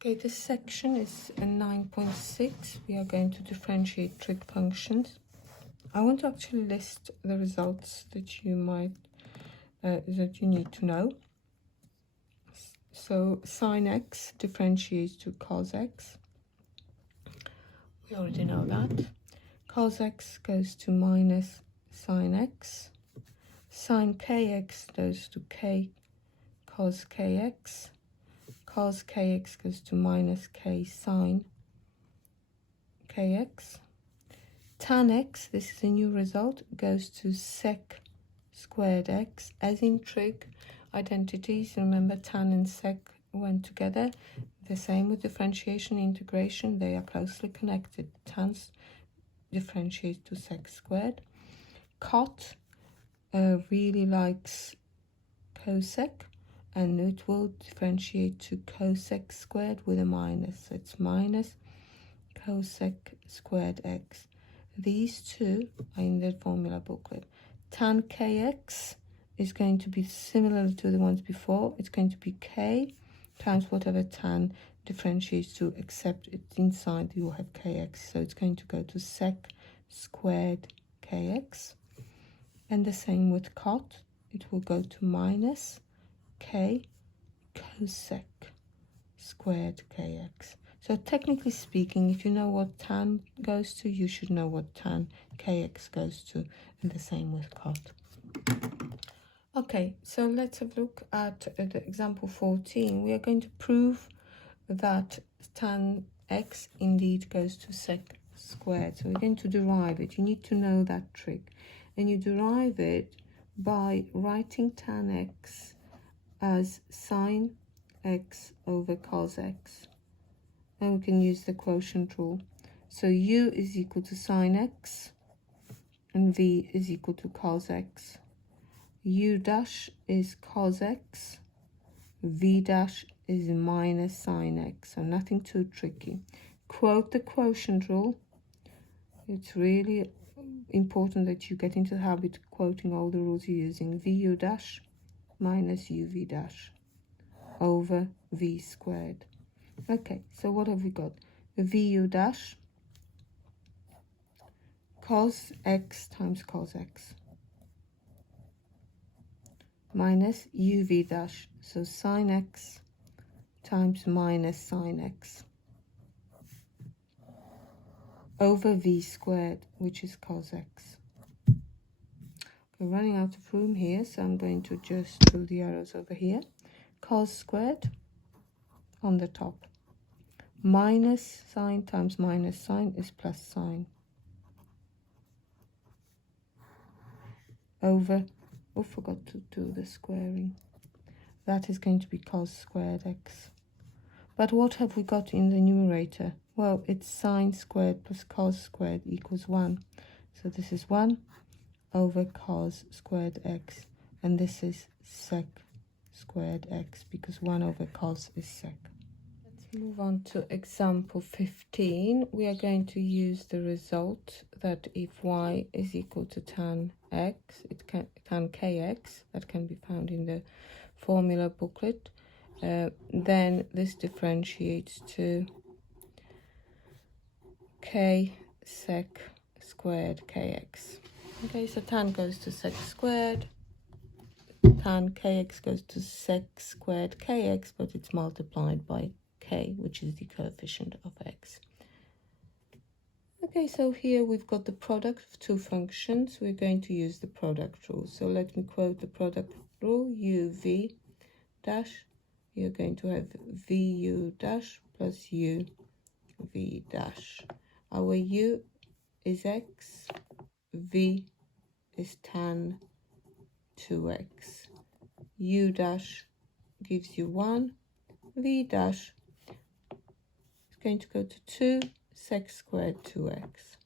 Okay, this section is a 9.6. We are going to differentiate trig functions. I want to actually list the results that you need to know. So sine x differentiates to cos x. We already know that. Cos x goes to minus sine x. Sine kx goes to k cos kx. Cos kx goes to minus k sine kx. Tan x, this is a new result, goes to sec squared x. As in trig identities, remember tan and sec went together. The same with differentiation and integration, they are closely connected. Tan differentiates to sec squared. Cot really likes cosec, and it will differentiate to cosec squared with a minus. So it's minus cosec squared x. These two are in the formula booklet. Tan kx is going to be similar to the ones before. It's going to be k times whatever tan differentiates to, except it's inside you have kx. So it's going to go to sec squared kx. And the same with cot. It will go to minus k cosec squared kx. So technically speaking, if you know what tan goes to, you should know what tan kx goes to, and the same with cot. Okay, so let's have a look at the example 14. We are going to prove that tan x indeed goes to sec squared. So we're going to derive it. You need to know that trig. And you derive it by writing tan x as sine x over cos x. And we can use the quotient rule. So u is equal to sine x and v is equal to cos x. U dash is cos x, v dash is minus sine x, so nothing too tricky. Quote the quotient rule. It's really important that you get into the habit of quoting all the rules you're using. vu dash minus uv dash over v squared. Okay, so what have we got? vu dash cos x times cos x minus uv dash, so sine x times minus sine x over v squared, which is cos x. We're running out of room here, so I'm going to just do the arrows over here. Cos squared on the top. Minus sine times minus sine is plus sine. Over, oh, forgot to do the squaring. That is going to be cos squared x. But what have we got in the numerator? Well, it's sine squared plus cos squared equals 1. So this is 1 over cos squared x. And this is sec squared x, because 1 over cos is sec. Let's move on to example 15. We are going to use the result that if y is equal to tan x, tan kx, that can be found in the formula booklet, then this differentiates to k sec squared kx. Okay, so tan goes to sec squared, tan kx goes to sec squared kx, but it's multiplied by k, which is the coefficient of x. Okay, so here we've got the product of two functions. We're going to use the product rule. So let me quote the product rule. uv dash, you're going to have vu dash plus uv dash. Our u is x, v is tan 2x. U dash gives you 1, v dash is going to go to 2 sec squared 2x.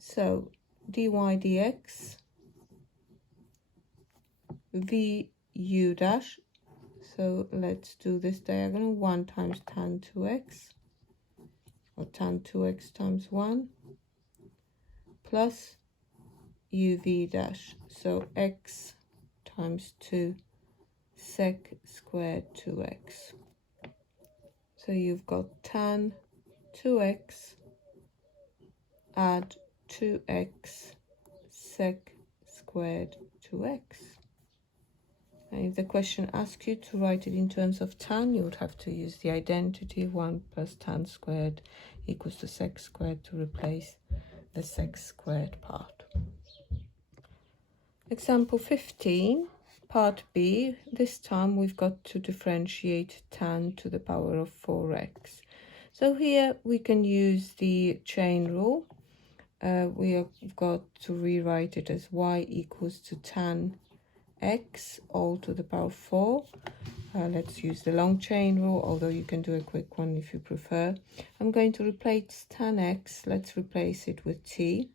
So dy dx, vu dash, so let's do this diagonal, 1 times tan 2x, or tan 2x times 1, plus uv dash, so x times 2 sec squared 2x. So you've got tan 2x add 2x sec squared 2x. And if the question asks you to write it in terms of tan, you would have to use the identity 1 plus tan squared equals to sec squared to replace the sec squared part. Example 15, part B. This time we've got to differentiate tan to the power of 4x. So here we can use the chain rule. We have got to rewrite it as y equals to tan x all to the power 4. Let's use the long chain rule, although you can do a quick one if you prefer. I'm going to replace tan x. Let's replace it with t.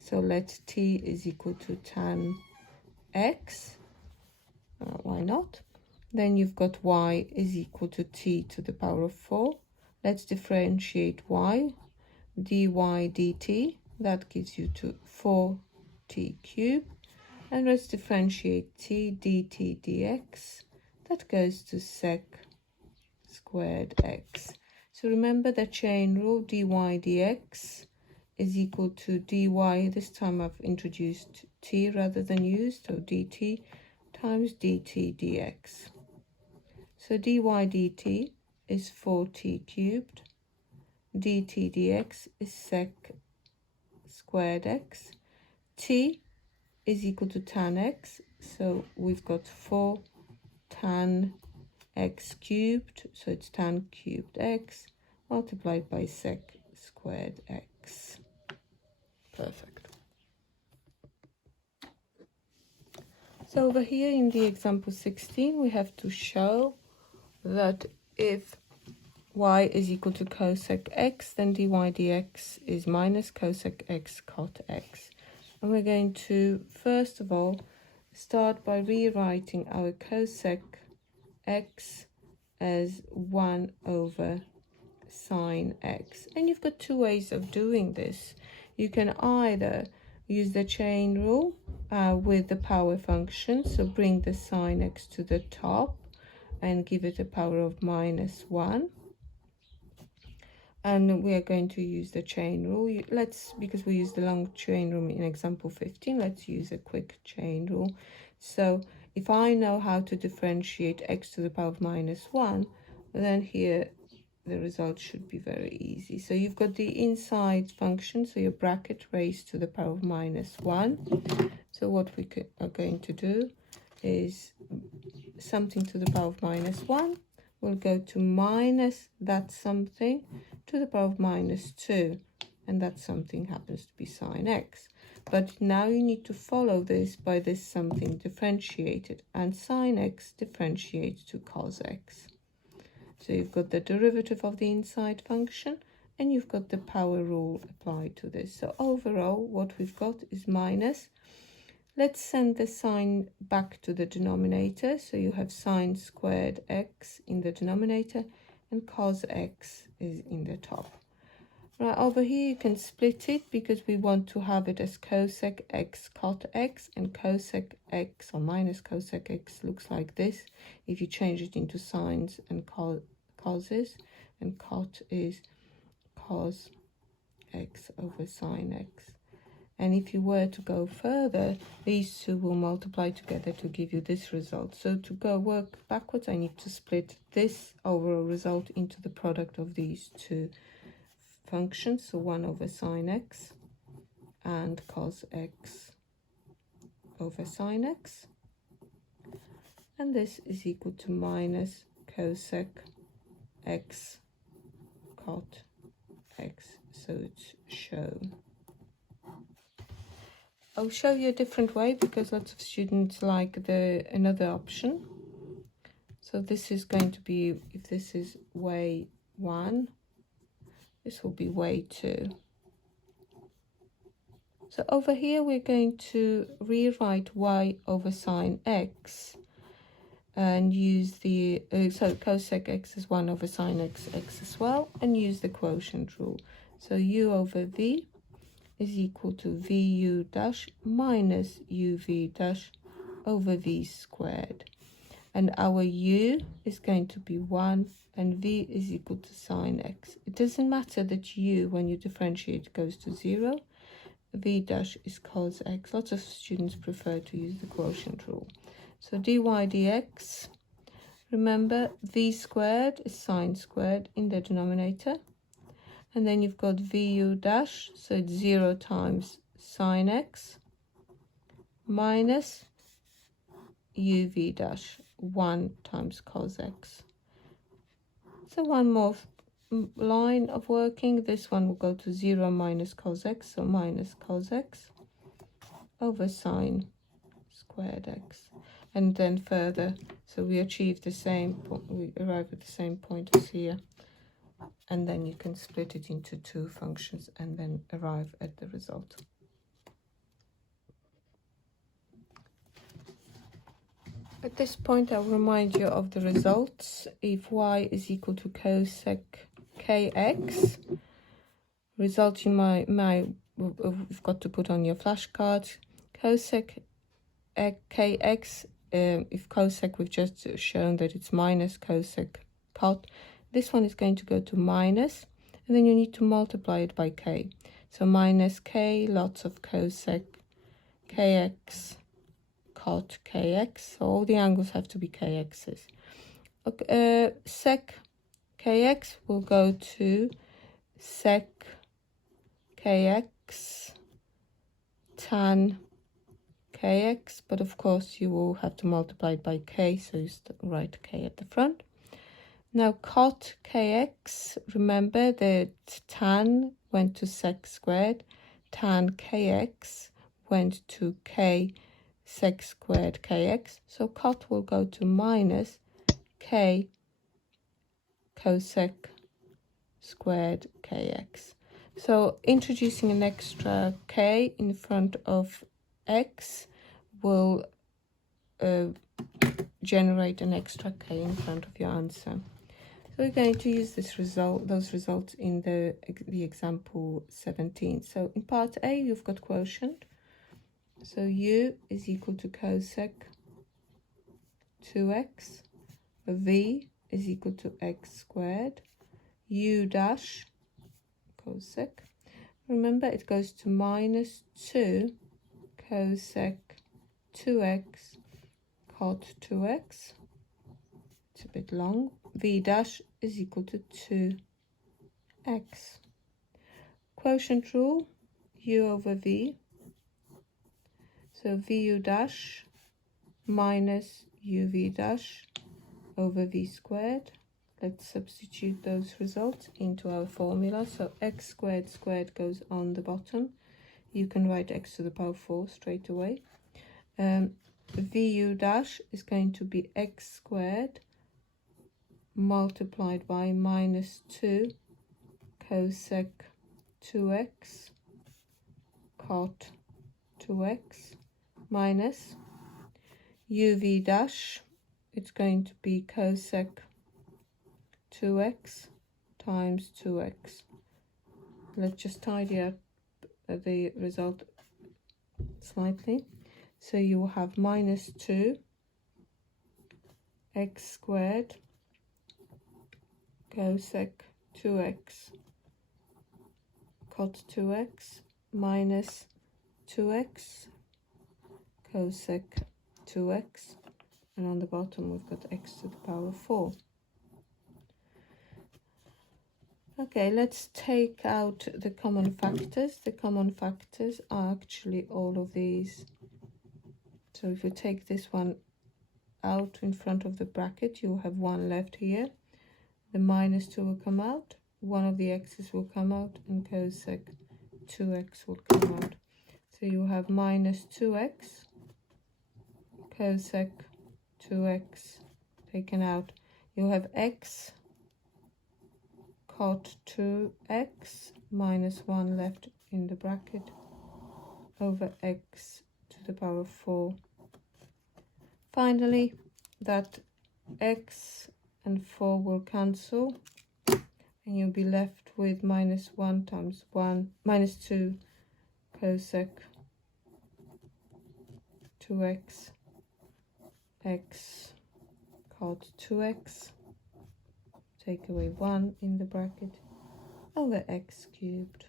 So let t is equal to tan x. Why not? Then you've got y is equal to t to the power of 4. Let's differentiate y. dy dt. That gives you to 4t cubed. And let's differentiate t dt dx. That goes to sec squared x. So remember the chain rule, dy dx is equal to dy. This time I've introduced t rather than used, so dt times dt dx. So dy dt is 4t cubed. dt dx is sec squared x. T is equal to tan x, so we've got 4 tan x cubed, so it's tan cubed x multiplied by sec squared x. Perfect. So over here in the example 16, we have to show that if y is equal to cosec x, then dy dx is minus cosec x cot x. And we're going to, first of all, start by rewriting our cosec x as 1 over sine x. And you've got two ways of doing this. You can either use the chain rule with the power function, so bring the sine x to the top and give it a power of -1. And we are going to use the chain rule. Because we use the long chain rule in example 15, let's use a quick chain rule. So if I know how to differentiate x to the power of -1, then here the result should be very easy. So you've got the inside function, so your bracket raised to the power of -1. So what we are going to do is something to the power of -1 will go to minus that something to the power of -2, and that something happens to be sine x. But now you need to follow this by this something differentiated, and sine x differentiates to cos x. So you've got the derivative of the inside function, and you've got the power rule applied to this. So overall, what we've got is minus. Let's send the sign back to the denominator. So you have sine squared x in the denominator, and cos x is in the top. Right, over here you can split it because we want to have it as cosec x cot x, and cosec x or minus cosec x looks like this if you change it into sines and coses, and cot is cos x over sine x. And if you were to go further, these two will multiply together to give you this result. So to go work backwards, I need to split this overall result into the product of these two functions. So 1 over sine x and cos x over sine x. And this is equal to minus cosec x cot x. So it's shown. I'll show you a different way because lots of students like another option. So this is going to be, if this is way 1, this will be way 2. So over here we're going to rewrite y over sine x and use the, so cosec x is 1 over sine x as well, and use the quotient rule. So u over v is equal to vu dash minus uv dash over v squared. and our u is going to be 1, and v is equal to sine x. It doesn't matter that u, when you differentiate, goes to 0. V dash is cos x. Lots of students prefer to use the quotient rule. So dy dx, remember v squared is sine squared in the denominator, and then you've got vu dash, so it's 0 times sine x minus uv dash, 1 times cos x. So one more line of working. This one will go to 0 minus cos x, so minus cos x over sine squared x. And then further, so we achieve the same, we arrive at the same point as here. And then you can split it into two functions and then arrive at the result. At this point, I'll remind you of the results. If y is equal to cosec kx, result you you've got to put on your flashcards. Cosec kx, if cosec, we've just shown that it's minus cosec cot. This one is going to go to minus, and then you need to multiply it by k. So minus k lots of cosec kx cot kx, so all the angles have to be kx's. Okay, sec kx will go to sec kx tan kx, but of course you will have to multiply it by k, so you write k at the front. Now cot kx, remember that tan went to sec squared, tan kx went to k sec squared kx, so cot will go to minus k cosec squared kx. So introducing an extra k in front of x will generate an extra k in front of your answer. So we're going to use those results in the example 17. So in part A, you've got quotient. So u is equal to cosec 2x, v is equal to x squared, u dash cosec. Remember, it goes to minus 2 cosec 2x cot 2x. It's a bit long. V dash is equal to 2x. Quotient rule, u over v. So vu dash minus uv dash over v squared. Let's substitute those results into our formula. So x squared squared goes on the bottom. You can write x to the power 4 straight away. Vu dash is going to be x squared multiplied by minus 2 cosec 2x cot 2x minus uv dash, it's going to be cosec 2x times 2x. Let's just tidy up the result slightly. So you will have minus 2 x squared cosec 2x cot 2x minus 2x cosec 2x, and on the bottom we've got x to the power 4. Okay, let's take out the common factors. The common factors are actually all of these. So if you take this one out in front of the bracket, you'll have 1 left here. The minus 2 will come out, one of the x's will come out, and cosec 2x will come out. So you have minus 2x cosec 2x taken out. You'll have x cot 2x minus 1 left in the bracket over x to the power 4. Finally, that x and 4 will cancel, and you'll be left with minus 1 times 1, minus 2 cosec 2x x got 2x, take away 1 in the bracket, over x cubed.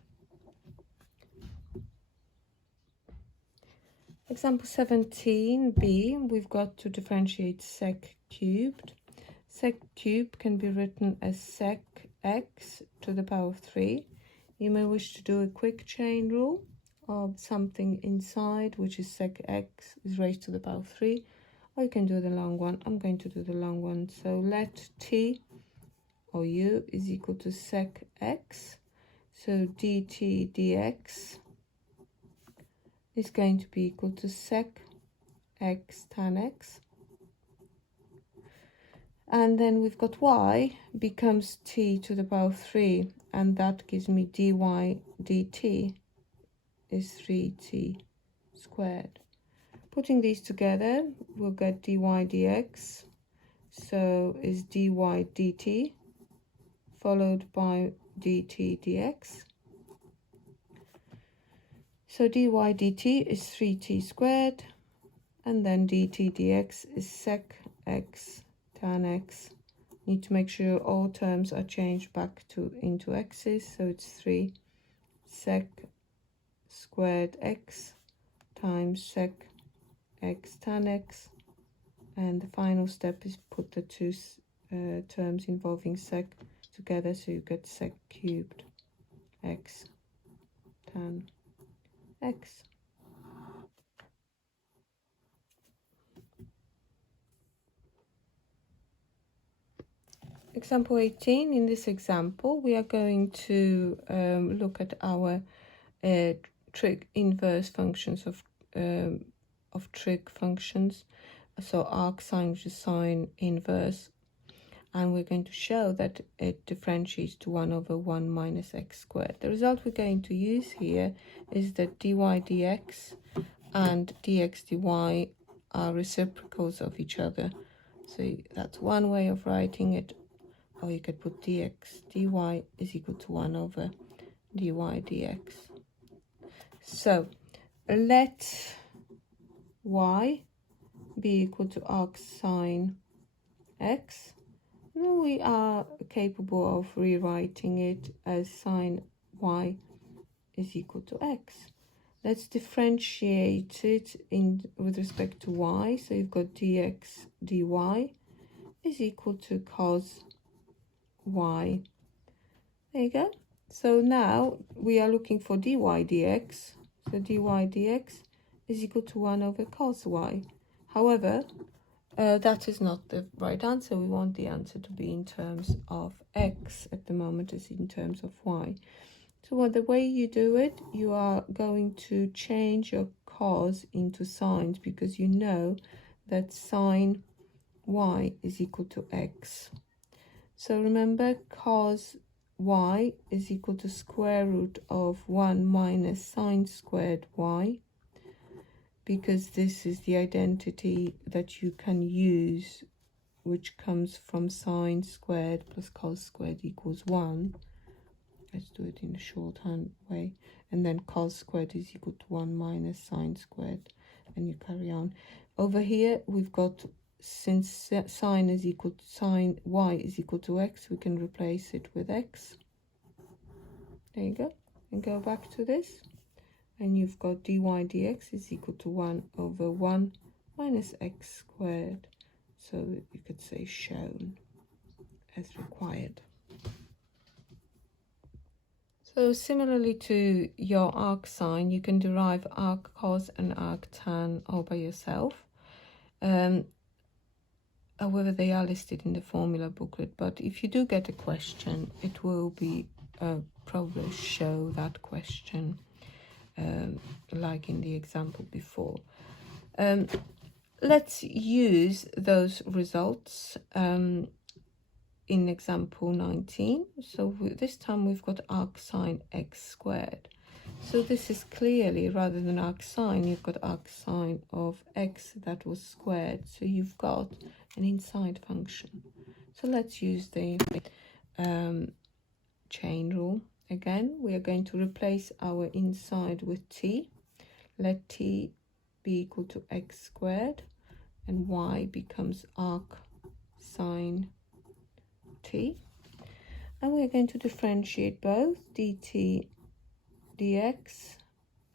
Example 17b, we've got to differentiate sec cubed. Sec cubed can be written as sec x to the power of 3. You may wish to do a quick chain rule of something inside, which is sec x is raised to the power of 3, or you can do the long one. I'm going to do the long one. So let t or u is equal to sec x. So dt dx is going to be equal to sec x tan x. And then we've got y becomes t to the power of 3, and that gives me dy dt is 3t squared. Putting these together, we'll get dy dx, so is dy dt, followed by dt dx. So dy dt is 3t squared, and then dt dx is sec x tan x. Need to make sure all terms are changed back into x's, so it's 3 sec squared x times sec x tan x, and the final step is put the two terms involving sec together, so you get sec cubed x tan x. Example 18. In this example, we are going to look at our trig inverse functions of trig functions. So arc sine, which is sine inverse, and we're going to show that it differentiates to 1 over 1 minus x squared. The result we're going to use here is that dy dx and dx dy are reciprocals of each other. So that's one way of writing it, or you could put dx dy is equal to 1 over dy dx. So let y be equal to arc sine x. Now we are capable of rewriting it as sine y is equal to x. Let's differentiate it with respect to y. So you've got dx dy is equal to cos y. There you go. So now we are looking for dy dx. So dy dx is equal to 1 over cos y. However, that is not the right answer. We want the answer to be in terms of x. At the moment it's in terms of y. So the way you do it, you are going to change your cos into sines, because you know that sine y is equal to x. So remember, cos y is equal to square root of 1 minus sine squared y, because this is the identity that you can use, which comes from sine squared plus cos squared equals 1. Let's do it in a shorthand way. And then cos squared is equal to 1 minus sine squared, and you carry on. Over here, we've got, since sine is equal to sine y is equal to x, we can replace it with x. There you go. And go back to this. And you've got dy dx is equal to 1 over 1 minus x squared. So you could say shown as required. So similarly to your arc sine, you can derive arc cos and arc tan all by yourself. However, they are listed in the formula booklet, but if you do get a question, it will be probably show that question like in the example before. Let's use those results in example 19. So this time we've got arc sine x squared. So this is clearly, rather than arc sine, you've got arc sine of x that was squared. So you've got an inside function. So let's use the chain rule. Again, we are going to replace our inside with t. Let t be equal to x squared, and y becomes arc sine t. And we're going to differentiate both dt dx,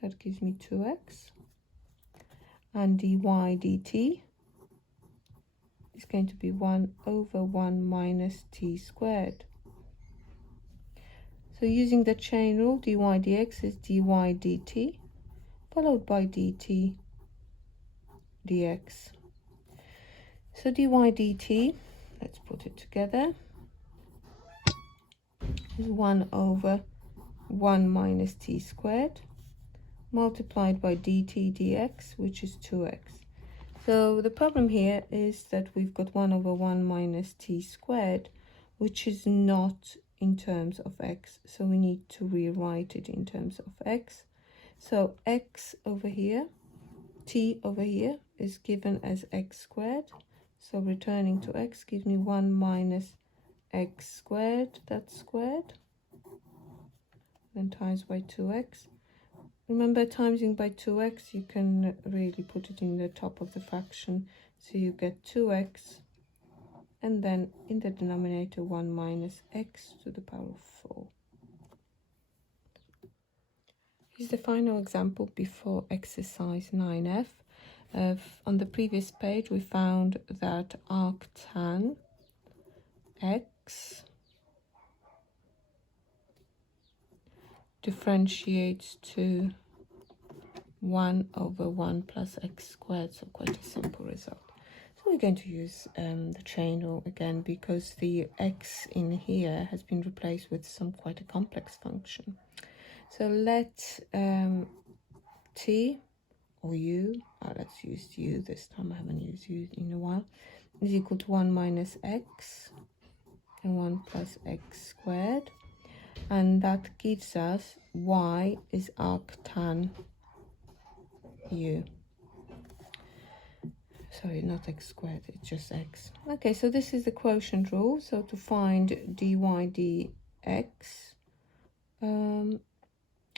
that gives me 2x, and dy dt is going to be 1 over 1 minus t squared. So using the chain rule, dy dx is dy dt, followed by dt dx. So dy dt, let's put it together, is 1 over 1 minus t squared, multiplied by dt dx, which is 2x. So the problem here is that we've got 1 over 1 minus t squared, which is not in terms of x. So we need to rewrite it in terms of x. So x over here, t over here, is given as x squared. So returning to x gives me 1 minus x squared, that's squared, then times by 2x. Remember, timesing by 2x, you can really put it in the top of the fraction. So you get 2x, and then in the denominator 1 minus x to the power of 4. Here's the final example before exercise 9f. On the previous page, we found that arctan x differentiates to 1 over 1 plus x squared, so quite a simple result. So we're going to use the chain rule again, because the x in here has been replaced with some quite a complex function. So let t or u, let's use u this time, I haven't used u in a while, is equal to 1 minus x and 1 plus x squared, and that gives us y is arctan u. Sorry, not x squared, it's just x. Okay, so this is the quotient rule. So to find dy dx,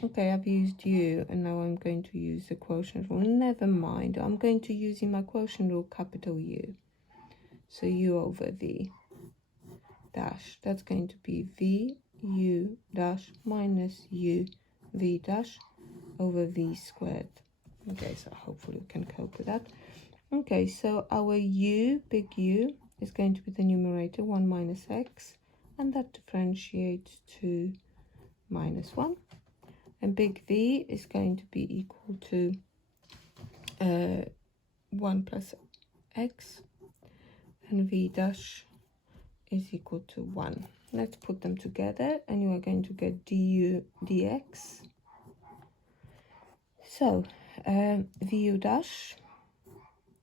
okay, I've used u, and now I'm going to use the quotient rule. Never mind, I'm going to use in my quotient rule capital U. So u over v dash, that's going to be v u dash minus u v dash over v squared. Okay, so hopefully we can cope with that. Okay, so our u, big U, is going to be the numerator, 1 minus x, and that differentiates to minus 1. And big V is going to be equal to 1 plus x, and V dash is equal to 1. Let's put them together, and you are going to get du dx. So vu dash,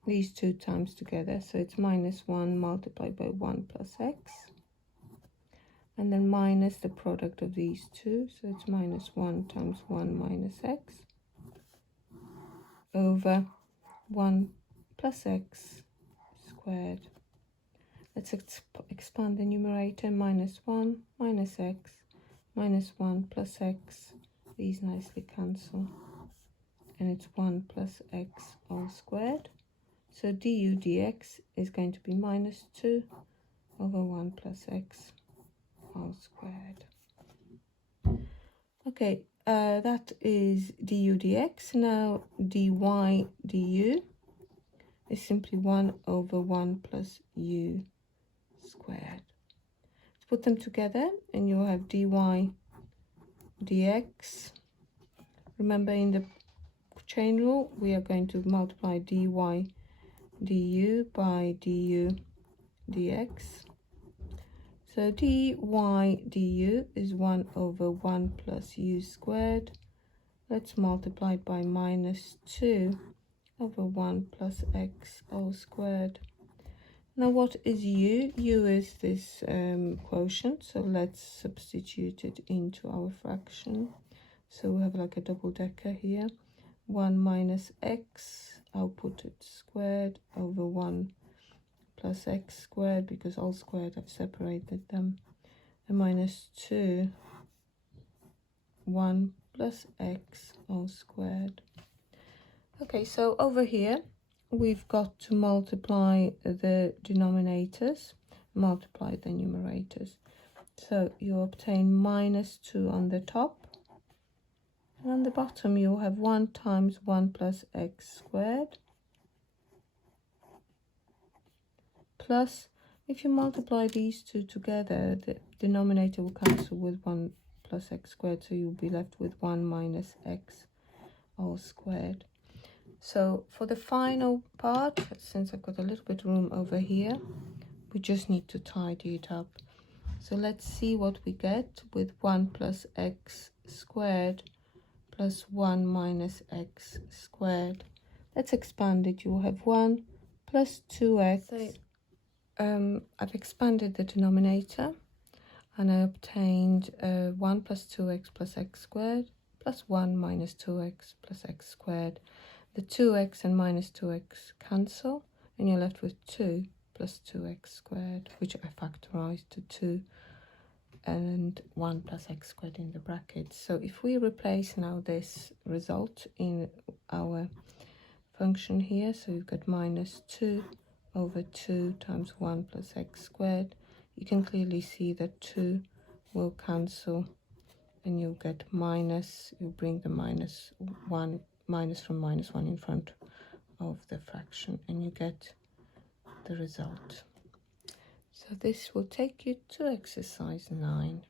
these two times together, so it's minus 1 multiplied by 1 plus x, and then minus the product of these two, so it's minus 1 times 1 minus x over 1 plus x squared. Let's expand the numerator, minus 1 minus x minus 1 plus x, these nicely cancel, and it's 1 plus x all squared. So du dx is going to be minus 2 over 1 plus x all squared. Okay, that is du dx. Now dy du is simply 1 over 1 plus u squared. Let's put them together, and you'll have dy dx. Remember, in the chain rule, we are going to multiply dy du by du dx. So dy du is 1 over 1 plus u squared. Let's multiply it by minus 2 over 1 plus x all squared. Now what is u? U is this quotient, so let's substitute it into our fraction. So we have like a double decker here. 1 minus x, I'll put it squared, over 1 plus x squared, because all squared, I've separated them, and minus 2, 1 plus x all squared. Okay, so over here we've got to multiply the denominators, multiply the numerators. So you obtain minus 2 on the top, and on the bottom you have 1 times 1 plus x squared, plus, if you multiply these two together, the denominator will cancel with 1 plus x squared, so you'll be left with 1 minus x all squared. So for the final part, since I've got a little bit of room over here, we just need to tidy it up. So let's see what we get with 1 plus x squared plus 1 minus x squared. Let's expand it. You have 1 plus 2x. I've expanded the denominator, and I obtained 1 plus 2x plus x squared plus 1 minus 2x plus x squared. The 2x and minus 2x cancel, and you're left with 2 plus 2x squared, which I factorized to 2, and 1 plus x squared in the brackets. So if we replace now this result in our function here, so you've got minus 2 over 2 times 1 plus x squared, you can clearly see that 2 will cancel, and you'll get minus, you bring the minus from minus 1 in front of the fraction, and you get the result. So this will take you to exercise 9.